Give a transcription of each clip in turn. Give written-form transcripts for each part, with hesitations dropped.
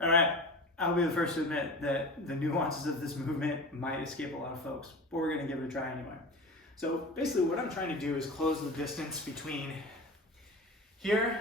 All right, I'll be the first to admit that the nuances of this movement might escape a lot of folks, but we're gonna give it a try anyway. So basically what I'm trying to do is close the distance between here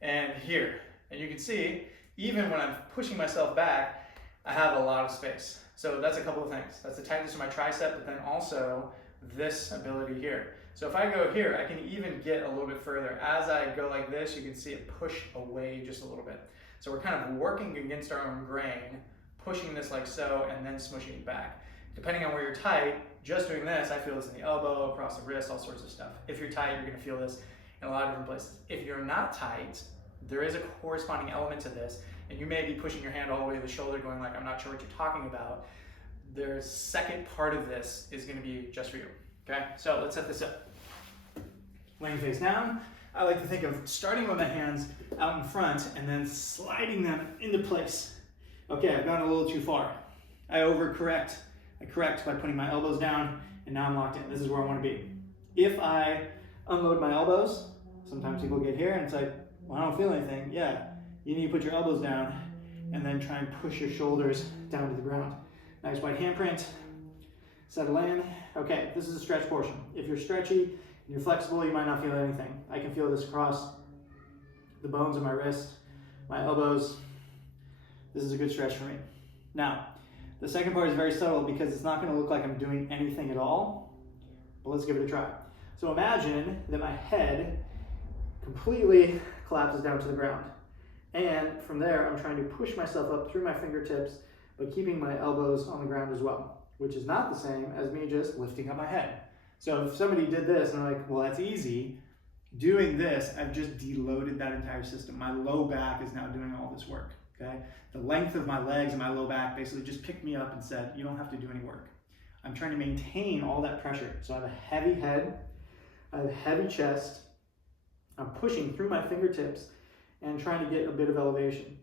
and here. And you can see, even when I'm pushing myself back, I have a lot of space. So that's a couple of things. That's the tightness of my tricep, but then also this ability here. So if I go here, I can even get a little bit further. As I go like this, you can see it push away just a little bit. So we're kind of working against our own grain, pushing this like so, and then smushing it back. Depending on where you're tight, just doing this, I feel this in the elbow, across the wrist, all sorts of stuff. If you're tight, you're gonna feel this in a lot of different places. If you're not tight, there is a corresponding element to this, and you may be pushing your hand all the way to the shoulder going like, I'm not sure what you're talking about. The second part of this is gonna be just for you, okay? So let's set this up. Laying face down. I like to think of starting with my hands out in front and then sliding them into place. Okay, I've gone a little too far. I overcorrect. I correct by putting my elbows down, and now I'm locked in. This is where I want to be. If I unload my elbows, sometimes people get here and it's like, well, I don't feel anything. Yeah, you need to put your elbows down and then try and push your shoulders down to the ground. Nice wide handprint. Settle in. Okay, this is a stretch portion. If you're stretchy and you're flexible, you might not feel anything. I can feel this across the bones of my wrist, my elbows. This is a good stretch for me. Now, the second part is very subtle because it's not going to look like I'm doing anything at all, but let's give it a try. So imagine that my head completely collapses down to the ground. And from there, I'm trying to push myself up through my fingertips, but keeping my elbows on the ground as well, which is not the same as me just lifting up my head. So if somebody did this and they're like, well, that's easy, doing this, I've just deloaded that entire system. My low back is now doing all this work, okay? The length of my legs and my low back basically just picked me up and said, you don't have to do any work. I'm trying to maintain all that pressure. So I have a heavy head, I have a heavy chest, I'm pushing through my fingertips and trying to get a bit of elevation.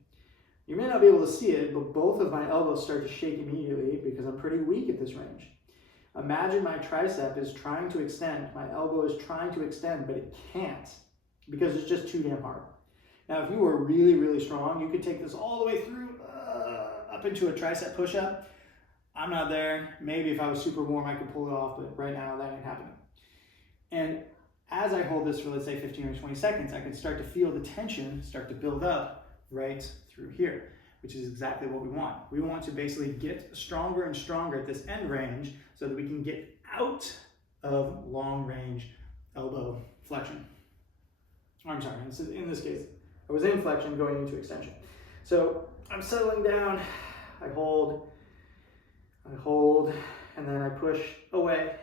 You may not be able to see it, but both of my elbows start to shake immediately because I'm pretty weak at this range. Imagine my tricep is trying to extend, my elbow is trying to extend, but it can't because it's just too damn hard. Now, if you were really, really strong, you could take this all the way through, up into a tricep push-up. I'm not there. Maybe if I was super warm, I could pull it off, but right now that ain't happening. And as I hold this for, let's say, 15 or 20 seconds, I can start to feel the tension start to build up right through here, which is exactly what we want. We want to basically get stronger and stronger at this end range so that we can get out of long range elbow flexion. I'm sorry, in this case, I was in flexion going into extension. So I'm settling down, I hold, and then I push away.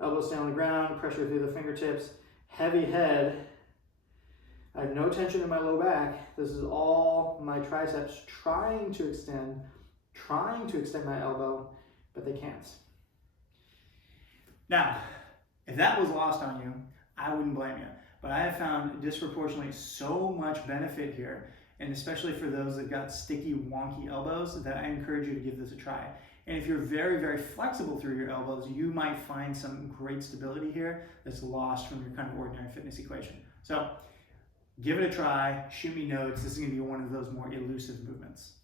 Elbows stay on the ground, pressure through the fingertips, heavy head. I have no tension in my low back. This is all my triceps trying to extend my elbow, but they can't. Now, if that was lost on you, I wouldn't blame you. But I have found disproportionately so much benefit here, and especially for those that got sticky, wonky elbows, that I encourage you to give this a try. And if you're very, very flexible through your elbows, you might find some great stability here that's lost from your kind of ordinary fitness equation. So give it a try, shoot me notes. This is gonna be one of those more elusive movements.